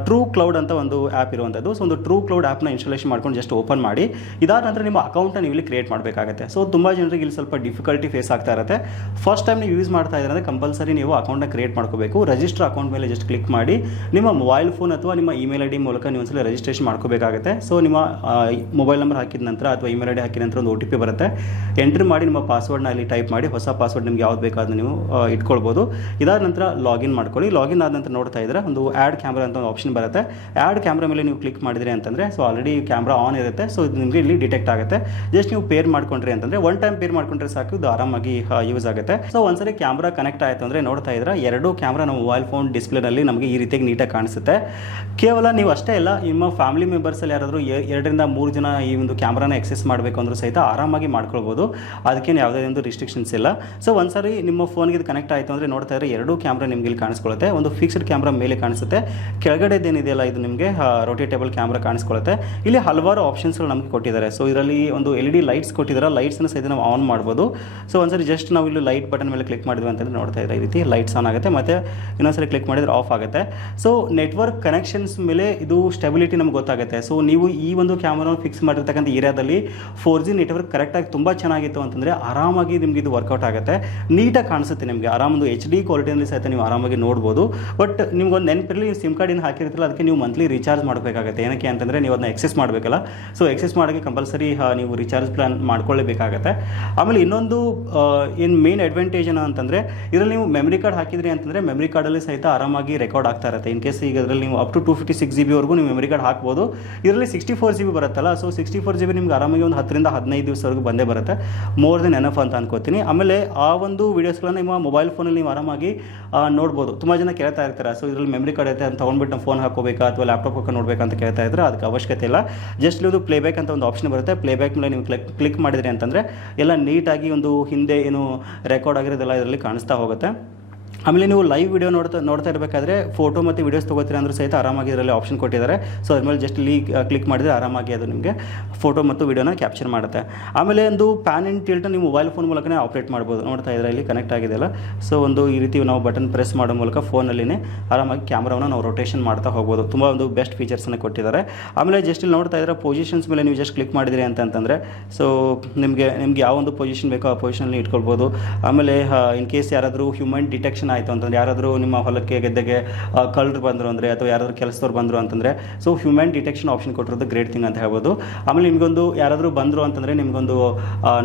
ಟ್ರೂ ಕ್ಲೌಡ್ ಅಂತ ಒಂದು ಆ್ಯಪ್ ಇರುವಂಥದ್ದು. ಸೊ ಒಂದು ಟ್ರೂ ಕ್ಲೌಡ್ ಆ್ಯಪ್ನ ಇನ್ಸ್ಟಾಲೇಷನ್ ಮಾಡ್ಕೊಂಡು ಜಸ್ಟ್ ಓಪನ್ ಮಾಡಿ. ಇದಾದ ನಂತರ ನಿಮ್ಮ ಅಕೌಂಟ್ನ ನೀವು ಇಲ್ಲಿ ಕ್ರಿಯೇಟ್ ಮಾಡಬೇಕಾಗುತ್ತೆ. ಸೊ ತುಂಬ ಜನರಿಗೆ ಇಲ್ಲಿ ಸ್ವಲ್ಪ ಡಿಫಿಕಲ್ಟಿ ಫೇಸ್ ಆಗ್ತಾ ಇರುತ್ತೆ. ಫಸ್ಟ್ ಟೈಮ್ ನೀವು ಯೂಸ್ ಮಾಡ್ತಾ ಇದ್ರೆ ಅಂದರೆ ಕಂಪಲ್ಸರಿ ನೀವು ಅಕೌಂಟ್ನ ಕ್ರಿಯೇಟ್ ಮಾಡ್ಕೋಬೇಕು. ರಿಜಿಸ್ಟರ್ ಅಕೌಂಟ್ ಮೇಲೆ ಜಸ್ಟ್ ಕ್ಲಿಕ್ ಮಾಡಿ. ನಿಮ್ಮ ಮೊಬೈಲ್ ಫೋನ್ ಅಥವಾ ನಿಮ್ಮ ಇಮೇಲ್ ಐ ಡಿ ಮೂಲಕ ನೀವು ಒಂದ್ಸಲ ರಿಜಿಸ್ಟ್ರೇಷನ್ ಮಾಡ್ಕೋಬೇಕಾಗುತ್ತೆ. ಸೊ ನಿಮ್ಮ ಮೊಬೈಲ್ ನಂಬರ್ ಹಾಕಿದ ನಂತರ ಅಥವಾ ಇಮೇಲ್ ಐ ಡಿ ಹಾಕಿದ ನಂತರ ಒಂದು ಒ ಟಿ ಪಿ ಬರುತ್ತೆ. ಎಂಟ್ರಿ ಮಾಡಿ ನಿಮ್ಮ ಪಾಸ್ವರ್ಡ್ನ ಅಲ್ಲಿ ಟೈಪ್ ಮಾಡಿ. ಹೊಸ ಪಾಸ್ವರ್ಡ್ ನಿಮ್ಗೆ ಯಾವ್ದು ಬೇಕಾದ್ರೂ ನೀವು ಇಟ್ಕೊಳ್ಬೋದು. ಇದಾದ ನಂತರ ಲಾಗಿನ್ ಮಾಡ್ಕೊಳ್ಳಿ. ಲಾಗಿನ್ ಆದ ನಂತರ ನೋಡ್ತಾ ಇದ್ರೆ ಒಂದು ಆ್ಯಡ್ ಕ್ಯಾಮ್ರಾ ಅಂತ ಒಂದು ಆಪ್ಷನ್ ಬರುತ್ತೆ. ಆ್ಯಡ್ ಕ್ಯಾಮ್ರಾ ಮೇಲೆ ನೀವು ಕ್ಲಿಕ್ ಮಾಡಿದ್ರಿ ಅಂತಂದರೆ ಸೊ ಆಲ್ರೆಡಿ ಕ್ಯಾಮ್ರಾ ಆನ್ ಇರುತ್ತೆ. ಸೊ ಇದು ನಿಮಗೆ ಇಲ್ಲಿ ಡಿಟೆಕ್ಟ್ ಆಗುತ್ತೆ. ಜಸ್ಟ್ ನೀವು ಪೇರ್ ಮಾಡ್ಕೊಂಡ್ರಿ ಅಂತಂದರೆ ಒನ್ ಟೈಮ್ ಪೇರ್ ಮಾಡ್ಕೊಂಡ್ರೆ ಸಾಕು, ಇದು ಆರಾಮಾಗಿ ಯೂಸ್ ಆಗುತ್ತೆ. ಸೊ ಒಂದ್ಸರಿ ಕ್ಯಾಮ್ರಾ ಕನೆಕ್ಟ್ ಆಯಿತು ಅಂದರೆ ನೋಡ್ತಾ ಇದ್ರೆ ಎರಡು ಕ್ಯಾಮ್ರಾ ನಮ್ಮ ಮೊಬೈಲ್ ಫೋನ್ ಡಿಸ್ಪ್ಲೇನಲ್ಲಿ ನಮಗೆ ಈ ರೀತಿಯಾಗಿ ನೀಟಾಗಿ ಕಾಣಿಸುತ್ತೆ. ಕೇವಲ ನೀವು ಅಷ್ಟೇ ಇಲ್ಲ ನಿಮ್ಮ ಫ್ಯಾಮಿಲಿ ಮೆಂಬರ್ಸಲ್ಲಿ ಯಾರಾದರೂ ಎ- ಎರಡರಿಂದ ಮೂರು ಜನ ಈ ಒಂದು ಕ್ಯಾಮ್ರಾನ ಎಕ್ಸೆಸ್ ಮಾಡಬೇಕು ಅಂದರೂ ಸಹಿತ ಆರಾಮಾಗಿ ಮಾಡ್ಕೊಳ್ಬೋದು. ಅದಕ್ಕೇನು ಯಾವುದೇ ಒಂದು ರಿಸ್ಟ್ರಿಕ್ಷನ್ಸ್ ಇಲ್ಲ. ಸೊ ಒಂದ್ಸರಿ ನಿಮ್ಮ ಫೋನ್ಗೆ ಇದು ಕನೆಕ್ಟ್ ಆಯಿತು ಅಂದರೆ ನೋಡ್ತಾ ಇದ್ರೆ ಎರಡು ಕ್ಯಾಮ್ರಾ ನಿಮ್ಗೆ ಇಲ್ಲಿ ಕಾಣಿಸ್ಕೊಳ್ಳುತ್ತೆ. ಒಂದು ಫಿಕ್ಸ್ಡ್ ಕ್ಯಾಮ್ರಾ ಮೇಲೆ ಕಾಣಿಸುತ್ತೆ. ಕೆಳಗಡೆದೇನಿದೆಯಲ್ಲ ಇದು ನಿಮಗೆ ರೋಟೇಟೇಬಲ್ ಕ್ಯಾಮ್ರಾ ಕಾಣಿಸ್ಕೊಳ್ಳುತ್ತೆ. ಇಲ್ಲಿ ಹಲವಾರು ಆಪ್ಷನ್ಸ್ಗಳು ನಮಗೆ ಕೊಟ್ಟಿದ್ದಾರೆ. ಸೊ ಇದರಲ್ಲಿ ಒಂದು ಎಲ್ ಇ ಡಿ ಲೈಟ್ಸ್ ಕೊಟ್ಟಿದ್ದಾರೆ ಲೈಟ್ಸನ್ನು ಸಹಿತ ನಾವು ಆನ್ ಮಾಡ್ಬೋದು. ಸೊ ಒಂದ್ಸರಿ ಜಸ್ಟ್ ನಾವು ಇಲ್ಲಿ ಲೈಟ್ ಬಟನ್ ಮೇಲೆ ಕ್ಲಿಕ್ ಮಾಡಿದ್ವಿ ಅಂತಂದ್ರೆ ನೋಡ್ತಾ ಇದ್ರೆ ಈ ರೀತಿ ಲೈಟ್ಸ್ ಆನ್ ಆಗುತ್ತೆ. ಮತ್ತೆ ಇನ್ನೊಂದ್ಸರಿ ಕ್ಲಿಕ್ ಮಾಡಿದ್ರೆ ಆಫ್ ಆಗುತ್ತೆ. ಸೊ ನೆಟ್ವರ್ಕ್ ಕನೆಕ್ಷನ್ಸ್ ಮೇಲೆ ಇದು ಸ್ಟೆಬಿಲಿಟಿ ನಮ್ಗೆ ಗೊತ್ತಾಗುತ್ತೆ. ಸೊ ನೀವು ಈ ಒಂದು ಕ್ಯಾಮ್ರಾ ಫಿಕ್ಸ್ ಮಾಡಿರ್ತಕ್ಕಂಥ ಏರಿಯಾದಲ್ಲಿ ಫೋರ್ ಜಿ ನೆಟ್ವರ್ಕ್ ಕರೆಕ್ಟಾಗಿ ತುಂಬ ಚೆನ್ನಾಗಿತ್ತು ಅಂತಂದರೆ ಆರಾಮಾಗಿ ನಿಮ್ಗೆ ಇದು ವರ್ಕೌಟ್ ಆಗುತ್ತೆ. ನೀಟಾಗಿ ಕಾಣಿಸುತ್ತೆ ನಿಮಗೆ. ಆರಾಮೊಂದು ಎಚ್ ಡಿ ಕ್ವಾಲಿಟಿಯಲ್ಲಿ ಸಹಿತ ನೀವು ಆರಾಮಾಗಿ ನೋಡ್ಬೋದು. ಬಟ್ ನಿಮ್ಗೊಂದು ನೆನಪಿರಲಿ ಸಿಮ್ ಕಾರ್ಡ್ ಏನು ಹಾಕಿರ್ತಿಲ್ಲ ಅದಕ್ಕೆ ನೀವು ಮಂತ್ಲಿ ರೀಚಾರ್ಜ್ ಮಾಡಬೇಕಾಗುತ್ತೆ. ಏನಕ್ಕೆ ಅಂತಂದರೆ ನೀವು ಅದನ್ನ ಎಕ್ಸೆಸ್ ಮಾಡಬೇಕಲ್ಲ. ಸೊ ಎಕ್ಸೆಸ್ ಮಾಡೋಕ್ಕೆ ಕಂಪಲ್ಸರಿ ನೀವು ರೀಚಾರ್ಜ್ ಪ್ಲಾನ್ ಮಾಡ್ಕೊಳ್ಳೇಬೇಕಾಗತ್ತೆ. ಆಮೇಲೆ ಇನ್ನೊಂದು ಏನು ಮೇನ್ ಅಡ್ವಾಂಟೇಜ್ ಏನೋ ಅಂತಂದರೆ ಇದರಲ್ಲಿ ನೀವು ಮೆಮರಿ ಕಾರ್ಡ್ ಹಾಕಿದ್ರಿ ಅಂತಂದರೆ ಮೆಮರಿ ಕಾರ್ಡಲ್ಲಿ ಸಹಿತ ಆರಾಮಾಗಿ ರೆಕಾರ್ಡ್ ಆಗ್ತಾ ಇರುತ್ತೆ. ಇನ್ ಕೇಸ್ ಈಗ ಇದರಲ್ಲಿ ನೀವು up to two fifty six G ಬಿವರೆಗೂ ನೀವು ಮೆಮರಿ ಕಾರ್ಡ್ ಹಾಕ್ಬೋದು. ಇದರಲ್ಲಿ ಸಿಕ್ಸ್ಟಿ ಫೋರ್ ಜಿ ಬಿ ಬರುತ್ತಲ್ಲ so sixty four G B ನಿಮ್ಗೆ ಆರಾಮಾಗಿ ಒಂದು ಹತ್ತರಿಂದ ಹದಿನೈದು ದಿವಸವರೆಗೂ ಬಂದೇ ಬರುತ್ತೆ. ಮೋರ್ ದೆನ್ ಎನಫ್ ಅಂತ ಅನ್ಕೋತೀನಿ. ಆಮೇಲೆ ಆ ಒಂದು ವೀಡಿಯೋಸ್ಗಳನ್ನ ನಿಮ್ಮ ಮೊಬೈಲ್ ಫೋನಲ್ಲಿ ನೀವು ಆರಾಮಾಗಿ ನೋಡ್ಬೋದು. ತುಂಬ ಜನ ಕೇಳ್ತಾ ಇರ್ತಾರೆ ಸೊ ಇದರಲ್ಲಿ ಮೆಮರಿ ಕಾರ್ಡ್ ಐತೆ ಅಂತ ತೊಗೊಂಡ್ಬಿಟ್ಟು ನಾವು ಫೋನ್ ಹಾಕೋಬೇಕಾ ಅಥವಾ ಲ್ಯಾಪ್ಟಾಪ್ ಹಾಕಿ ನೋಡಬೇಕಂತ ಕೇಳ್ತಾ ಇದ್ರೆ ಅದಕ್ಕೆ ಅವಶ್ಯಕತೆ ಇಲ್ಲ. ಜಸ್ಟ್ ಇದು ಪ್ಲೇಬ್ಯಾಕ್ ಅಂತ ಒಂದು ಆಪ್ಷನ್ ಬರುತ್ತೆ. ಪ್ಲೇಬ್ಯಾಕ್ ಮೇಲೆ ನೀವು ಕ್ಲಿಕ್ ಕ್ಲಿಕ್ ಮಾಡಿದ್ರಿ ಅಂತಂದರೆ, ಎಲ್ಲ ನೀಟಾಗಿ ಒಂದು ಹಿಂದೆ ಏನು ರೆಕಾರ್ಡ್ ಆಗಿರೋದೆಲ್ಲ ಇದರಲ್ಲಿ ಕಾಣಿಸ್ತಾ ಹೋಗುತ್ತೆ. ಆಮೇಲೆ ನೀವು ಲೈವ್ ವಿಡಿಯೋ ನೋಡ್ತಾ ನೋಡ್ತಾ ಇರಬೇಕಾದ್ರೆ ಫೋಟೋ ಮತ್ತು ವೀಡಿಯೋಸ್ ತೊಗೋತೀರ ಅಂದರೆ ಸಹಿತ ಆರಾಮಾಗಿ ಇದರಲ್ಲಿ ಆಪ್ಷನ್ ಕೊಟ್ಟಿದ್ದಾರೆ. ಸೊ ಅದ್ರ ಮೇಲೆ ಜಸ್ಟ್ ಇಲ್ಲಿ ಕ್ಲಿಕ್ ಮಾಡಿದರೆ ಆರಾಮಾಗಿ ಅದು ನಿಮಗೆ ಫೋಟೋ ಮತ್ತು ವೀಡಿಯೋನ ಕ್ಯಾಪ್ಚರ್ ಮಾಡುತ್ತೆ. ಆಮೇಲೆ ಒಂದು ಪ್ಯಾನ್ ಆ್ಯಂಡ್ ಟಿಲ್ಟ್ ನೀವು ಮೊಬೈಲ್ ಫೋನ್ ಮೂಲಕನೇ ಆಪ್ರೇಟ್ ಮಾಡ್ಬೋದು. ನೋಡ್ತಾ ಇದ್ದಾರೆ ಇಲ್ಲಿ ಕನೆಕ್ಟ್ ಆಗಿದೆಯಲ್ಲ ಸೊ ಒಂದು ಈ ರೀತಿ ನಾವು ಬಟನ್ ಪ್ರೆಸ್ ಮಾಡೋ ಮೂಲಕ ಫೋನಲ್ಲಿನೇ ಆರಾಮಾಗಿ ಕ್ಯಾಮ್ರಾವನ್ನು ನಾವು ರೊಟೇಷನ್ ಮಾಡ್ತಾ ಹೋಗ್ಬೋದು. ತುಂಬ ಒಂದು ಬೆಸ್ಟ್ ಫೀಚರ್ಸನ್ನು ಕೊಟ್ಟಿದ್ದಾರೆ. ಆಮೇಲೆ ಜಸ್ಟ್ ಇಲ್ಲಿ ನೋಡ್ತಾ ಇದ್ದಾರೆ ಪೊಸಿಷನ್ಸ್ ಮೇಲೆ ನೀವು ಜಸ್ಟ್ ಕ್ಲಿಕ್ ಮಾಡಿದಿರಿ ಅಂತಂತಂದರೆ ಸೊ ನಿಮಗೆ, ನಿಮ್ಗೆ ಯಾವ ಒಂದು ಪೊಸಿಷನ್ ಬೇಕೋ ಆ ಪೊಸಿಷನಲ್ಲಿ ಇಟ್ಕೊಳ್ಬೋದು. ಆಮೇಲೆ ಇನ್ ಕೇಸ್ ಯಾರಾದರೂ ಹ್ಯೂಮನ್ ಡಿಟೆಕ್ಷನ್ ಆಯಿತು ಅಂತಂದರೆ ಯಾರಾದರೂ ನಿಮ್ಮ ಹೊಲಕ್ಕೆ ಗೆದ್ದೆಗೆ ಕಳ್ಳರು ಬಂದರು ಅಂದರೆ ಅಥವಾ ಯಾರಾದರೂ ಕೆಲಸದವ್ರು ಬಂದರು ಅಂತಂದರೆ, ಸೊ ಹ್ಯೂಮನ್ ಡಿಟೆಕ್ಷನ್ ಆಪ್ಷನ್ ಕೊಟ್ಟಿರೋದು ಗ್ರೇಟ್ ಥಿಂಗ್ ಅಂತ ಹೇಳ್ಬೋದು. ಆಮೇಲೆ ನಿಮಗೊಂದು ಯಾರಾದರೂ ಬಂದರು ಅಂತಂದರೆ ನಿಮಗೊಂದು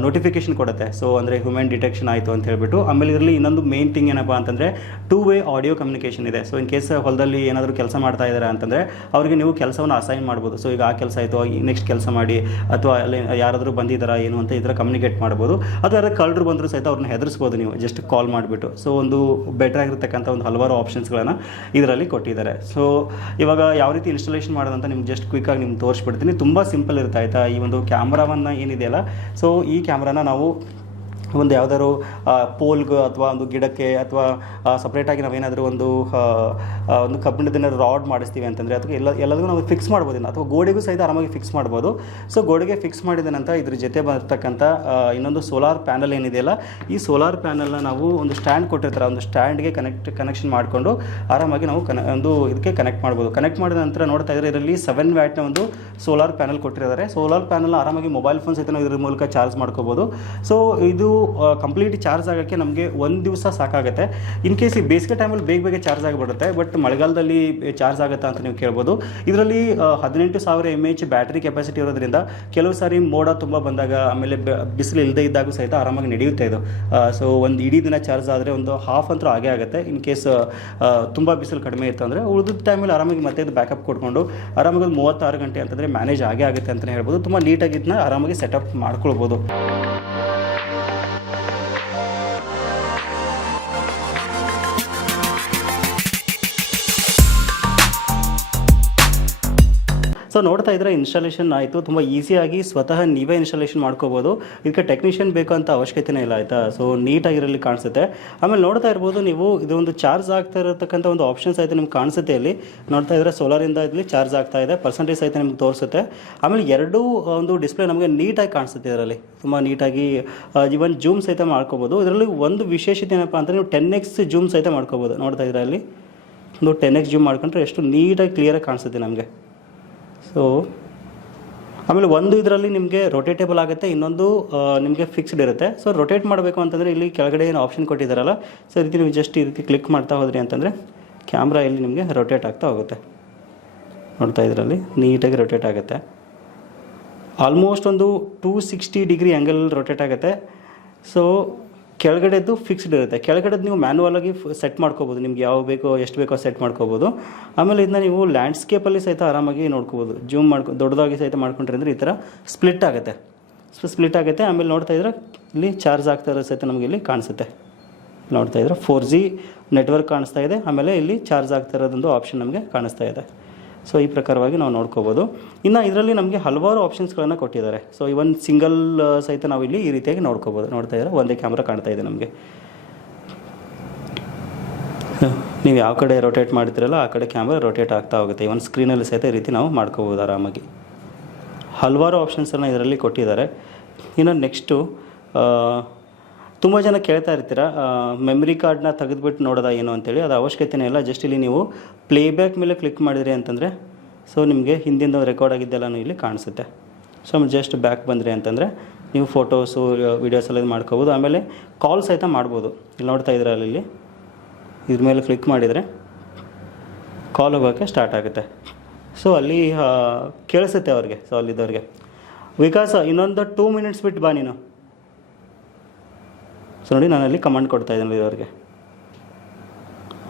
ನೋಟಿಫಿಕೇಶನ್ ಕೊಡುತ್ತೆ. ಸೊ ಅಂದರೆ ಹ್ಯೂಮನ್ ಡಿಟೆಕ್ಷನ್ ಆಯಿತು ಅಂತ ಹೇಳ್ಬಿಟ್ಟು, ಆಮೇಲೆ ಇದರಲ್ಲಿ ಇನ್ನೊಂದು ಮೇನ್ ಥಿಂಗ್ ಏನಪ್ಪ ಅಂತಂದರೆ ಟೂ ವೇ ಆಡಿಯೋ ಕಮ್ಯುನಿಕೇಷನ್ ಇದೆ. ಸೊ ಇನ್ ಕೇಸ್ ಹೊಲದಲ್ಲಿ ಏನಾದರೂ ಕೆಲಸ ಮಾಡ್ತಾ ಇದ್ದಾರೆ ಅಂತಂದರೆ, ಅವರಿಗೆ ನೀವು ಕೆಲಸವನ್ನು ಅಸೈನ್ ಮಾಡ್ಬೋದು. ಸೊ ಈಗ ಆ ಕೆಲಸ ಆಯಿತು ನೆಕ್ಸ್ಟ್ ಕೆಲಸ ಮಾಡಿ, ಅಥವಾ ಅಲ್ಲಿ ಯಾರಾದರೂ ಬಂದಿದ್ದಾರಾ ಏನು ಅಂತ ಥರ ಕಮ್ಯುನಿಕೇಟ್ ಮಾಡ್ಬೋದು. ಅಥವಾ ಯಾರು ಕಳ್ಳರು ಬಂದರೂ ಸಹಿತ ಅವ್ರನ್ನ ಹೆದರಿಸ್ಬೋದು ನೀವು ಜಸ್ಟ್ ಕಾಲ್ ಮಾಡಿಬಿಟ್ಟು. ಸೊ ಒಂದು ಬೆಟರ್ ಆಗಿರ್ತಕ್ಕಂಥ ಒಂದು ಹಲವಾರು ಆಪ್ಷನ್ಸ್ಗಳನ್ನು ಇದರಲ್ಲಿ ಕೊಟ್ಟಿದ್ದಾರೆ. ಸೊ ಇವಾಗ ಯಾವ ರೀತಿ ಇನ್ಸ್ಟಾಲೇಷನ್ ಮಾಡೋದಂತ ನಿಮ್ಗೆ ಜಸ್ಟ್ ಕ್ವಿಕ್ಕಾಗಿ ನಿಮ್ಗೆ ತೋರಿಸ್ಬಿಡ್ತೀನಿ. ತುಂಬ ಸಿಂಪಲ್ ಇರುತ್ತೆ ಆಯಿತಾ? ಈ ಒಂದು ಕ್ಯಾಮ್ರಾವನ್ನು ಏನಿದೆಯಲ್ಲ? ಸೊ ಈ ಕ್ಯಾಮ್ರಾನ ನಾವು ಒಂದು ಯಾವ್ದಾದ್ರು ಪೋಲ್ಗೆ ಅಥವಾ ಒಂದು ಗಿಡಕ್ಕೆ ಅಥವಾ ಸಪ್ರೇಟಾಗಿ ನಾವೇನಾದರೂ ಒಂದು ಒಂದು ಕಬ್ಬಿಣದಿಂದ ರಾಡ್ ಮಾಡಿಸ್ತೀವಿ ಅಂತಂದರೆ ಅಥವಾ ಎಲ್ಲ, ಎಲ್ಲದಕ್ಕೂ ನಾವು ಫಿಕ್ಸ್ ಮಾಡ್ಬೋದು ಅಥವಾ ಗೋಡೆಗೂ ಸಹಿತ ಆರಾಮಾಗಿ ಫಿಕ್ಸ್ ಮಾಡ್ಬೋದು. ಸೊ ಗೋಡೆಗೆ ಫಿಕ್ಸ್ ಮಾಡಿದ ನಂತರ ಇದ್ರ ಜೊತೆ ಬರ್ತಕ್ಕಂಥ ಇನ್ನೊಂದು ಸೋಲಾರ್ ಪ್ಯಾನಲ್ ಏನಿದೆಯಲ್ಲ ಈ ಸೋಲಾರ್ ಪ್ಯಾನಲ್ನ ನಾವು ಒಂದು ಸ್ಟ್ಯಾಂಡ್ ಕೊಟ್ಟಿರ್ತಾರೆ. ಒಂದು ಸ್ಟ್ಯಾಂಡ್ಗೆ ಕನೆಕ್ಟ್ ಕನೆಕ್ಷನ್ ಮಾಡಿಕೊಂಡು ಆರಾಮಾಗಿ ನಾವು ಕನೆ, ಒಂದು ಇದಕ್ಕೆ ಕನೆಕ್ಟ್ ಮಾಡ್ಬೋದು. ಕನೆಕ್ಟ್ ಮಾಡಿದ ನಂತರ ನೋಡ್ತಾ ಇದ್ರೆ ಇದರಲ್ಲಿ ಸೆವೆನ್ ವ್ಯಾಟ್ನ ಒಂದು ಸೋಲಾರ್ ಪ್ಯಾನಲ್ ಕೊಟ್ಟಿರ್ತಾರೆ ಸೋಲಾರ್ ಪ್ಯಾನಲ್ ಆರಾಮಾಗಿ ಮೊಬೈಲ್ ಫೋನ್ ಸಹಿತ ನಾವು ಇದ್ರ ಮೂಲಕ ಚಾರ್ಜ್ ಮಾಡ್ಕೋಬೋದು. ಸೊ ಇದು ಕಂಪ್ಲೀಟ್ ಚಾರ್ಜ್ ಆಗೋಕ್ಕೆ ನಮಗೆ ಒಂದು ದಿವಸ ಸಾಕಾಗುತ್ತೆ. ಇನ್ ಕೇಸ್ ಈ ಬೇಸಿಗೆ ಟೈಮಲ್ಲಿ ಬೇಗ ಬೇಗ ಚಾರ್ಜ್ ಆಗಿಬಿಡುತ್ತೆ ಬಟ್ ಮಳೆಗಾಲದಲ್ಲಿ ಚಾರ್ಜ್ ಆಗುತ್ತಾ ಅಂತ ನೀವು ಕೇಳ್ಬೋದು. ಇದರಲ್ಲಿ ಹದಿನೆಂಟು ಸಾವಿರ ಎಂ ಎಚ್ ಬ್ಯಾಟ್ರಿ ಕೆಪಾಸಿಟಿ ಇರೋದ್ರಿಂದ ಕೆಲವು ಸಾರಿ ಮೋಡ ತುಂಬ ಬಂದಾಗ, ಆಮೇಲೆ ಬಿಸಿಲು ಇಲ್ಲದೆ ಇದ್ದಾಗ ಸಹಿತ ಆರಾಮಾಗಿ ನಡೆಯುತ್ತೆ ಇದು. ಸೊ ಒಂದು ಇಡೀ ದಿನ ಚಾರ್ಜ್ ಆದರೆ ಒಂದು ಹಾಫ್ ಅಂತೂ ಆಗೇ ಆಗುತ್ತೆ. ಇನ್ ಕೇಸ್ ತುಂಬ ಬಿಸಿಲು ಕಡಿಮೆ ಇತ್ತು ಅಂದರೆ ಉಳಿದ ಟೈಮಲ್ಲಿ ಆರಾಮಾಗಿ ಮತ್ತೆ ಇದು ಬ್ಯಾಕಪ್ ಕೊಟ್ಕೊಂಡು ಆರಾಮಾಗಿ ಒಂದು ಮೂವತ್ತಾರು ಗಂಟೆ ಅಂತಂದರೆ ಮ್ಯಾನೇಜ್ ಆಗೇ ಆಗುತ್ತೆ ಅಂತಲೇ ಹೇಳ್ಬೋದು. ತುಂಬ ನೀಟಾಗಿ ಇದನ್ನ ಆರಾಮಾಗಿ ಸೆಟಪ್ ಮಾಡ್ಕೊಳ್ಬೋದು. ಸೊ ನೋಡ್ತಾ ಇದ್ರೆ ಇನ್ಸ್ಟಾಲೇಷನ್ ಆಯಿತು. ತುಂಬ ಈಸಿಯಾಗಿ ಸ್ವತಃ ನೀವೇ ಇನ್ಸ್ಟಾಲೇಷನ್ ಮಾಡ್ಕೋಬೋದು. ಇದಕ್ಕೆ ಟೆಕ್ನಿಷಿಯನ್ ಬೇಕು ಅಂತ ಅವಶ್ಯಕತೆನೇ ಇಲ್ಲ ಆಯಿತಾ? ಸೊ ನೀಟಾಗಿರಲಿ ಕಾಣಿಸುತ್ತೆ. ಆಮೇಲೆ ನೋಡ್ತಾ ಇರ್ಬೋದು ನೀವು ಇದೊಂದು ಚಾರ್ಜ್ ಆಗ್ತಾ ಇರತಕ್ಕಂಥ ಒಂದು ಆಪ್ಷನ್ಸ್ ಆಯಿತು ನಿಮ್ಗೆ ಕಾಣಿಸುತ್ತೆ ಇಲ್ಲಿ. ನೋಡ್ತಾ ಇದ್ರೆ ಸೋಲಾರಿಂದ ಇಲ್ಲಿ ಚಾರ್ಜ್ ಆಗ್ತಾ ಇದೆ. ಪರ್ಸೆಂಟೇಜ್ ಆಯಿತು ನಿಮ್ಗೆ ತೋರಿಸುತ್ತೆ. ಆಮೇಲೆ ಎರಡೂ ಒಂದು ಡಿಸ್ಪ್ಲೇ ನಮಗೆ ನೀಟಾಗಿ ಕಾಣಿಸುತ್ತೆ ಇದರಲ್ಲಿ. ತುಂಬ ನೀಟಾಗಿ ಇವನ್ ಜೂಮ್ ಸಹಿತ ಮಾಡ್ಕೋಬೋದು. ಇದರಲ್ಲಿ ಒಂದು ವಿಶೇಷತೆ ಏನಪ್ಪ ಅಂದರೆ ನೀವು ಟೆನ್ ಎಕ್ಸ್ ಜೂಮ್ ಸಹಿತ ಮಾಡ್ಕೋಬೋದು. ನೋಡ್ತಾ ಇದ್ರೆ ಅಲ್ಲಿ. ಒಂದು ಟೆನ್ ಎಕ್ಸ್ ಜೂಮ್ ಮಾಡ್ಕೊಂಡ್ರೆ ಎಷ್ಟು ನೀಟಾಗಿ ಕ್ಲಿಯರಾಗಿ ಕಾಣಿಸುತ್ತೆ ನಮಗೆ. ಸೊ ಆಮೇಲೆ ಒಂದು ಇದರಲ್ಲಿ ನಿಮಗೆ ರೊಟೇಟೇಬಲ್ ಆಗುತ್ತೆ, ಇನ್ನೊಂದು ನಿಮಗೆ ಫಿಕ್ಸ್ಡ್ ಇರುತ್ತೆ. ಸೊ ರೊಟೇಟ್ ಮಾಡಬೇಕು ಅಂತಂದರೆ ಇಲ್ಲಿ ಕೆಳಗಡೆ ಏನು ಆಪ್ಷನ್ ಕೊಟ್ಟಿದ್ದಾರಲ್ಲ ಸೊ ರೀತಿ ನೀವು ಜಸ್ಟ್ ಈ ರೀತಿ ಕ್ಲಿಕ್ ಮಾಡ್ತಾ ಹೋದ್ರಿ ಅಂತಂದರೆ ಕ್ಯಾಮ್ರಾ ಇಲ್ಲಿ ನಿಮಗೆ ರೊಟೇಟ್ ಆಗ್ತಾ ಹೋಗುತ್ತೆ. ನೋಡ್ತಾ ಇದರಲ್ಲಿ ನೀಟಾಗಿ ರೊಟೇಟ್ ಆಗುತ್ತೆ. ಆಲ್ಮೋಸ್ಟ್ ಒಂದು two sixty degree angle rotate ಆಗುತ್ತೆ. ಸೊ ಕೆಳಗಡೆದು ಫಿಕ್ಸ್ಡ್ ಇರುತ್ತೆ. ಕೆಳಗಡೆದು ನೀವು ಮ್ಯಾನುವಲ್ ಆಗಿ ಸೆಟ್ ಮಾಡ್ಕೋಬೋದು. ನಿಮ್ಗೆ ಯಾವ ಬೇಕೋ, ಎಷ್ಟು ಬೇಕೋ ಸೆಟ್ ಮಾಡ್ಕೋಬೋದು. ಆಮೇಲೆ ಇದನ್ನ ನೀವು ಲ್ಯಾಂಡ್ಸ್ಕೇಪಲ್ಲಿ ಸಹಿತ ಆರಾಮಾಗಿ ನೋಡ್ಕೋಬೋದು. ಜೂಮ್ ಮಾಡ್ಕೊ ದೊಡ್ಡದಾಗಿ ಸಹಿತ ಮಾಡ್ಕೊಂಡ್ರೆ ಅಂದರೆ ಈ ಥರ ಸ್ಪ್ಲಿಟ್ ಆಗುತ್ತೆ. ಸೊ ಸ್ಪ್ಲಿಟ್ ಆಗುತ್ತೆ. ಆಮೇಲೆ ನೋಡ್ತಾ ಇದ್ರೆ ಇಲ್ಲಿ ಚಾರ್ಜ್ ಆಗ್ತಾ ಇರೋ ಸಹಿತ ನಮಗೆ ಇಲ್ಲಿ ಕಾಣಿಸುತ್ತೆ. ನೋಡ್ತಾ ಇದ್ರೆ ಫೋರ್ ಜಿ ನೆಟ್ವರ್ಕ್ ಕಾಣಿಸ್ತಾ ಇದೆ. ಆಮೇಲೆ ಇಲ್ಲಿ ಚಾರ್ಜ್ ಆಗ್ತಾ ಇರೋದೊಂದು ಆಪ್ಷನ್ ನಮಗೆ ಕಾಣಿಸ್ತಾ ಇದೆ. ಸೊ ಈ ಪ್ರಕಾರವಾಗಿ ನಾವು ನೋಡ್ಕೋಬೋದು. ಇನ್ನು ಇದರಲ್ಲಿ ನಮಗೆ ಹಲವಾರು ಆಪ್ಷನ್ಸ್ಗಳನ್ನು ಕೊಟ್ಟಿದ್ದಾರೆ. ಸೊ ಇವನ್ ಸಿಂಗಲ್ ಸಹಿತ ನಾವು ಇಲ್ಲಿ ಈ ರೀತಿಯಾಗಿ ನೋಡ್ಕೋಬೋದು. ನೋಡ್ತಾ ಇದ್ದಾರೆ ಒಂದೇ ಕ್ಯಾಮ್ರಾ ಕಾಣ್ತಾ ಇದೆ ನಮಗೆ. ನೀವು ಯಾವ ಕಡೆ ರೊಟೇಟ್ ಮಾಡ್ತಿರಲ್ಲ, ಆ ಕಡೆ ಕ್ಯಾಮ್ರಾ ರೊಟೇಟ್ ಆಗ್ತಾ ಹೋಗುತ್ತೆ. ಇವನ್ ಸ್ಕ್ರೀನಲ್ಲಿ ಸಹಿತ ಈ ರೀತಿ ನಾವು ಮಾಡ್ಕೋಬೋದು ಆರಾಮಾಗಿ. ಹಲವಾರು ಆಪ್ಷನ್ಸನ್ನು ಇದರಲ್ಲಿ ಕೊಟ್ಟಿದ್ದಾರೆ. ಇನ್ನು ನೆಕ್ಸ್ಟು ತುಂಬ ಜನ ಕೇಳ್ತಾ ಇರ್ತೀರ ಮೆಮ್ರಿ ಕಾರ್ಡ್ನ ತೆಗೆದುಬಿಟ್ಟು ನೋಡೋದಾ ಏನು ಅಂತೇಳಿ, ಅದು ಅವಶ್ಯಕತೆನೇ ಇಲ್ಲ ಜಸ್ಟ್ ಇಲ್ಲಿ ನೀವು ಪ್ಲೇಬ್ಯಾಕ್ ಮೇಲೆ ಕ್ಲಿಕ್ ಮಾಡಿದ್ರಿ ಅಂತಂದರೆ ಸೊ ನಿಮಗೆ ಹಿಂದಿಂದ ರೆಕಾರ್ಡ್ ಆಗಿದ್ದೆಲ್ಲನೂ ಇಲ್ಲಿ ಕಾಣಿಸುತ್ತೆ. ಸೊ ಜಸ್ಟ್ ಬ್ಯಾಕ್ ಬಂದ್ರಿ ಅಂತಂದರೆ, ನೀವು ಫೋಟೋಸು ವೀಡಿಯೋಸ್ ಎಲ್ಲ ಇದು ಮಾಡ್ಕೋಬೋದು. ಆಮೇಲೆ ಕಾಲ್ ಸಹಿತ ಮಾಡ್ಬೋದು. ಇಲ್ಲಿ ನೋಡ್ತಾ ಇದ್ದೀರಲ್ಲ ಇಲ್ಲಿ? ಇದ್ರ ಮೇಲೆ ಕ್ಲಿಕ್ ಮಾಡಿದರೆ ಕಾಲ್ ಹೋಗೋಕ್ಕೆ ಸ್ಟಾರ್ಟ್ ಆಗುತ್ತೆ. ಸೊ ಅಲ್ಲಿ ಕೇಳಿಸುತ್ತೆ ಅವ್ರಿಗೆ ಸೊ ಅಲ್ಲಿದ್ದವ್ರಿಗೆ ವಿಕಾಸ, ಇನ್ನೊಂದು ಟೂ ಮಿನಿಟ್ಸ್ ಬಿಟ್ಟು ಬಾ ನೀನು. ಸೊ ನೋಡಿ ನಾನು ಅಲ್ಲಿ ಕಮಾಂಡ್ ಕೊಡ್ತಾ ಇದ್ದೀನಿ ಇವ್ರಿಗೆ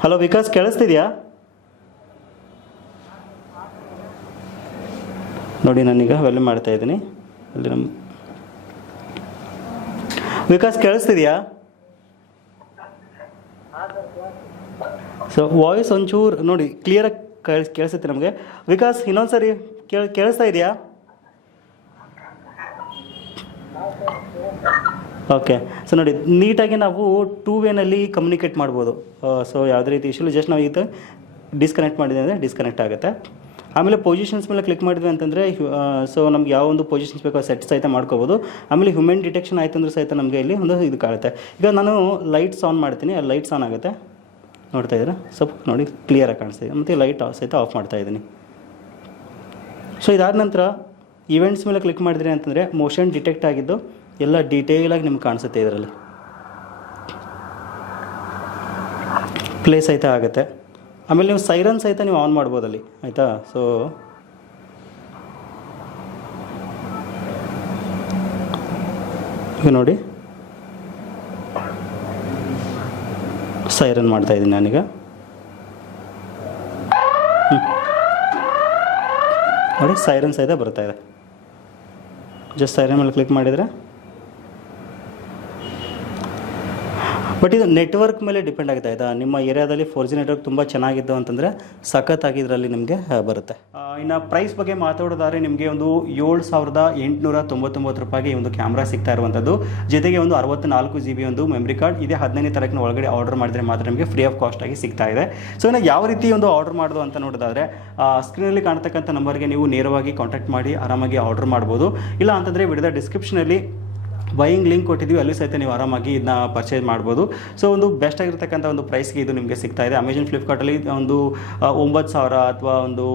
ಹಲೋ ವಿಕಾಸ್ ಕೇಳಿಸ್ತಿದ್ಯಾ? ನೋಡಿ, ನಾನೀಗ ಅವೆಲ್ಲ ಮಾಡ್ತಾ ಇದ್ದೀನಿ. ಅಲ್ಲಿ ನಮ್ಮ ವಿಕಾಸ್ ಕೇಳಿಸ್ತಿದ್ಯಾ? ಸೊ ವಾಯ್ಸ್ ಒಂಚೂರು ನೋಡಿ ಕ್ಲಿಯರಾಗಿ ಕೇಳಿಸ್ ಕೇಳಿಸುತ್ತೆ ನಮಗೆ. ವಿಕಾಸ್ ಇನ್ನೊಂದು ಸರಿ ಕೇಳಿ ಕೇಳಿಸ್ತಾ ಇದೆಯಾ? ಓಕೆ ಸೊ ನೋಡಿ, ನೀಟಾಗಿ ನಾವು ಟೂ ವೇನಲ್ಲಿ ಕಮ್ಯುನಿಕೇಟ್ ಮಾಡ್ಬೋದು. ಸೊ ಯಾವುದೇ ರೀತಿ ಇಶ್ಯೂ ಜಸ್ಟ್ ನಾವು ಇದು ಡಿಸ್ಕನೆಕ್ಟ್ ಮಾಡಿದೆ ಅಂದರೆ ಡಿಸ್ಕನೆಕ್ಟ್ ಆಗುತ್ತೆ. ಆಮೇಲೆ ಪೊಸಿಷನ್ಸ್ ಮೇಲೆ ಕ್ಲಿಕ್ ಮಾಡಿದ್ವಿ ಅಂತಂದರೆ ಸೊ ನಮ್ಗೆ ಯಾವ ಒಂದು ಪೊಸಿಷನ್ಸ್ ಬೇಕೋ ಸೆಟ್ ಸಹಿತ ಮಾಡ್ಕೋಬೋದು. ಆಮೇಲೆ ಹ್ಯೂಮನ್ ಡಿಟೆಕ್ಷನ್ ಆಯ್ತು ಅಂದ್ರೆ ಸಹಿತ ನಮಗೆ ಇಲ್ಲಿ ಒಂದು ಇದು ಕಾಣುತ್ತೆ. ಈಗ ನಾನು ಲೈಟ್ಸ್ ಆನ್ ಮಾಡ್ತೀನಿ. ಆ ಲೈಟ್ಸ್ ಆನ್ ಆಗುತ್ತೆ. ನೋಡ್ತಾ ಇದ್ದೀರಾ? ಸ್ವಲ್ಪ ನೋಡಿ ಕ್ಲಿಯರಾಗಿ ಕಾಣಿಸ್ತಿದೆ. ಮತ್ತು ಲೈಟ್ ಸಹಿತ ಆಫ್ ಮಾಡ್ತಾ ಇದ್ದೀನಿ. ಸೊ ಇದಾದ ನಂತರ ಇವೆಂಟ್ಸ್ ಮೇಲೆ ಕ್ಲಿಕ್ ಮಾಡಿದ್ರಿ ಅಂತಂದರೆ ಮೋಷನ್ ಡಿಟೆಕ್ಟ್ ಆಗಿದ್ದು ಎಲ್ಲ ಡೀಟೇಲಾಗಿ ನಿಮ್ಗೆ ಕಾಣಿಸುತ್ತೆ ಇದರಲ್ಲಿ. ಪ್ಲೇ ಸಹಿತ ಆಗುತ್ತೆ. ಆಮೇಲೆ ನೀವು ಸೈರನ್ ಸಹಿತ ನೀವು ಆನ್ ಮಾಡ್ಬೋದು ಅಲ್ಲಿ, ಆಯಿತಾ? ಸೊ ಈಗ ನೋಡಿ. ಸೈರನ್ ಮಾಡ್ತಾ ಇದ್ದೀನಿ ನಾನೀಗ. ನೋಡಿ ಸೈರನ್ ಸಹಿತ ಬರ್ತಾ ಇದೆ. ಜಸ್ಟ್ ಸೈರನ್ ಮೇಲೆ ಕ್ಲಿಕ್ ಮಾಡಿದರೆ ಬಟ್ ಇದು ನೆಟ್ವರ್ಕ್ ಮೇಲೆ ಡಿಪೆಂಡ್ ಆಗುತ್ತೆ. ಆಯಿತಾ ನಿಮ್ಮ ಏರಿಯಾದಲ್ಲಿ ಫೋರ್ ಜಿ ನೆಟ್ವರ್ಕ್ ತುಂಬ ಚೆನ್ನಾಗಿದ್ದು ಅಂತಂದರೆ ಸಖತ್ತಾಗಿ ಇದರಲ್ಲಿ ನಿಮಗೆ ಬರುತ್ತೆ. ಇನ್ನು ಪ್ರೈಸ್ ಬಗ್ಗೆ ಮಾತಾಡೋದಾದ್ರೆ ನಿಮಗೆ ಒಂದು ಏಳು ಸಾವಿರದ ಎಂಟುನೂರ ತೊಂಬತ್ತೊಂಬತ್ತು ರೂಪಾಯಿಗೆ ಒಂದು ಕ್ಯಾಮ್ರಾ ಸಿಗ್ತಾ ಇರುವಂಥದ್ದು ಜೊತೆಗೆ ಒಂದು ಅರವತ್ತ್ನಾಲ್ಕು ಜಿ ಬಿ ಒಂದು ಮೆಮ್ರಿ ಕಾರ್ಡ್ ಇದೇ ಹದಿನೈದನೇ ತಾರೀಕಿನ ಒಳಗಡೆ ಆರ್ಡರ್ ಮಾಡಿದ್ರೆ ಮಾತ್ರ ನಿಮಗೆ ಫ್ರೀ ಆಫ್ ಕಾಸ್ಟ್ ಆಗಿ ಸಿಗ್ತಾ ಇದೆ. ಸೊ ಇನ್ನು ಯಾವ ರೀತಿ ಒಂದು ಆರ್ಡರ್ ಮಾಡೋದು ಅಂತ ನೋಡೋದಾದ್ರೆ ಸ್ಕ್ರೀನಲ್ಲಿ ಕಾಣ್ತಕ್ಕಂಥ ನಂಬರ್ಗೆ ನೀವು ನೇರವಾಗಿ ಕಾಂಟ್ಯಾಕ್ಟ್ ಮಾಡಿ, ಆರಾಮಾಗಿ ಆರ್ಡರ್ ಮಾಡ್ಬೋದು. ಇಲ್ಲ ಅಂತಂದರೆ ವಿಡಿಯೋದ ಡಿಸ್ಕ್ರಿಪ್ಷನಲ್ಲಿ ಬೈಯಿಂಗ್ ಲಿಂಕ್ ಕೊಟ್ಟಿದ್ದೀವಿ ಅಲ್ಲಿ ಸಹಿತ ನೀವು ಆರಾಮಾಗಿ ಇದನ್ನ ಪರ್ಚೇಸ್ ಮಾಡ್ಬೋದು. ಸೊ ಒಂದು ಬೆಸ್ಟ್ ಆಗಿರ್ತಕ್ಕಂಥ ಒಂದು ಪ್ರೈಸ್ಗೆ ಇದು ನಿಮಗೆ ಸಿಗ್ತಾ ಇದೆ. ಅಮೆಜಾನ್ ಫ್ಲಿಪ್ಕಾರ್ಟಲ್ಲಿ ಒಂದು ಒಂಬತ್ತು ಸಾವಿರ ಅಥವಾ ಒಂದು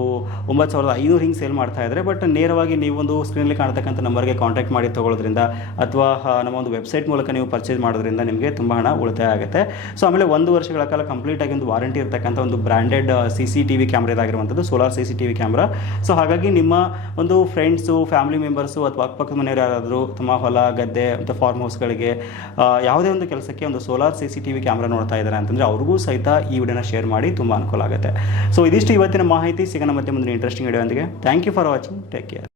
ಒಂಬತ್ತು ಸಾವಿರದ ಐನೂರು ಹಿಂಗೆ ಸೇಲ್ ಮಾಡ್ತಾ ಇದ್ದಾರೆ ಬಟ್ ನೇರವಾಗಿ ನೀವು ಒಂದು ಸ್ಕ್ರೀನಲ್ಲಿ ಕಾಣ್ತಕ್ಕಂಥ ನಂಬರ್ಗೆ ಕಾಂಟ್ಯಾಕ್ಟ್ ಮಾಡಿ ತೊಗೊಳ್ಳೋದ್ರಿಂದ ಅಥವಾ ನಮ್ಮ ಒಂದು ವೆಬ್ಸೈಟ್ ಮೂಲಕ ನೀವು ಪರ್ಚೇಸ್ ಮಾಡೋದ್ರಿಂದ ನಿಮಗೆ ತುಂಬ ಹಣ ಉಳಿತಾಯ ಆಗುತ್ತೆ. ಸೊ ಆಮೇಲೆ ಒಂದು ವರ್ಷಗಳ ಕಾಲ ಕಂಪ್ಲೀಟ್ ಆಗಿ ಒಂದು ವಾರಂಟಿ ಇರತಕ್ಕಂಥ ಒಂದು branded C C T V camera ಇದಾಗಿರುವಂಥದ್ದು solar C C T V camera so ಹಾಗಾಗಿ ನಿಮ್ಮ ಒಂದು ಫ್ರೆಂಡ್ಸು ಫ್ಯಾಮಿಲಿ ಮೆಂಬರ್ಸು ಅಥವಾ ಅಕ್ಕಪಕ್ಕದ ಮನೆಯವರು ಯಾರಾದರೂ, ತಮ್ಮ ಹೊಲ, ಗದ್ದೆ ಮತ್ತು ಫಾರ್ಮ್ ಹೌಸ್ಗಳಿಗೆ ಆ, ಯಾವುದೇ ಒಂದು ಕೆಲಸಕ್ಕೆ ಒಂದು solar C C T V camera ನೋಡ್ತಾ ಇದ್ದಾರೆ ಅಂತಂದರೆ ಅವ್ರಿಗೂ ಸಹಿತ ಈ ವಿಡಿಯೋನ ಶೇರ್ ಮಾಡಿ ತುಂಬ ಅನುಕೂಲ ಆಗುತ್ತೆ. ಸೊ ಇದಿಷ್ಟು ಇವತ್ತಿನ ಮಾಹಿತಿ ಸಿಗೋಣ ಮತ್ತೆ ಮುಂದಿನ interesting video thank you for watching take care